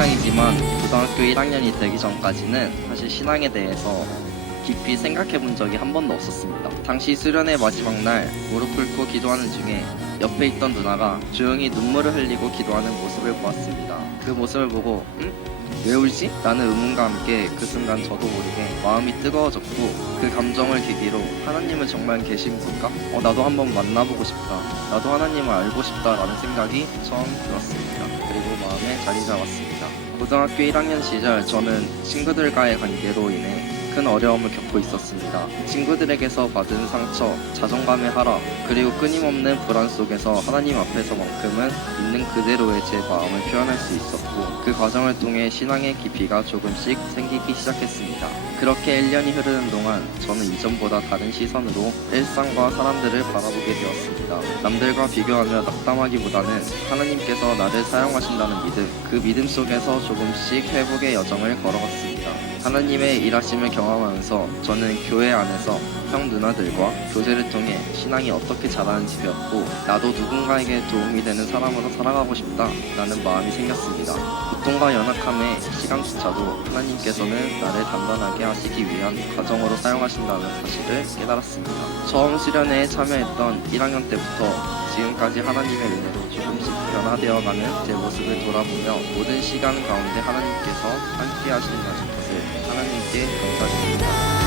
신앙이지만 고등학교 1학년이 되기 전까지는 사실 신앙에 대해서 깊이 생각해 본 적이 한 번도 없었습니다. 당시 수련의 마지막 날 무릎 꿇고 기도하는 중에 옆에 있던 누나가 조용히 눈물을 흘리고 기도하는 모습을 보았습니다. 그 모습을 보고 응? 왜 울지? 라는 의문과 함께 그 순간 저도 모르게 마음이 뜨거워졌고 그 감정을 계기로 하나님은 정말 계신 분가? 어 나도 한번 만나보고 싶다. 나도 하나님을 알고 싶다 라는 생각이 처음 들었습니다. 그리고 마음에 자리 잡았습니다. 고등학교 1학년 시절 저는 친구들과의 관계로 인해 큰 어려움을 겪고 있었습니다. 친구들에게서 받은 상처, 자존감의 하락, 그리고 끊임없는 불안 속에서 하나님 앞에서만큼은 있는 그대로의 제 마음을 표현할 수 있었고 그 과정을 통해 신앙의 깊이가 조금씩 생기기 시작했습니다. 그렇게 1년이 흐르는 동안 저는 이전보다 다른 시선으로 일상과 사람들을 바라보게 되었습니다. 남들과 비교하며 낙담하기보다는 하나님께서 나를 사용하신다는 믿음, 그 믿음 속에서 조금씩 회복의 여정을 걸어갔습니다. 하나님의 일하심을 경험하면서 저는 교회 안에서 형 누나들과 교제를 통해 신앙이 어떻게 자라는지 배웠고 나도 누군가에게 도움이 되는 사람으로 살아가고 싶다라는 마음이 생겼습니다. 고통과 연약함의 시간조차도 하나님께서는 나를 단단하게 하시기 위한 과정으로 사용하신다는 사실을 깨달았습니다. 처음 수련회에 참여했던 1학년 때부터 지금까지 하나님의 은혜로 조금씩 변화되어가는 제 모습을 돌아보며 모든 시간 가운데 하나님께서 함께 하신다는 것을 하나님께 감사드립니다.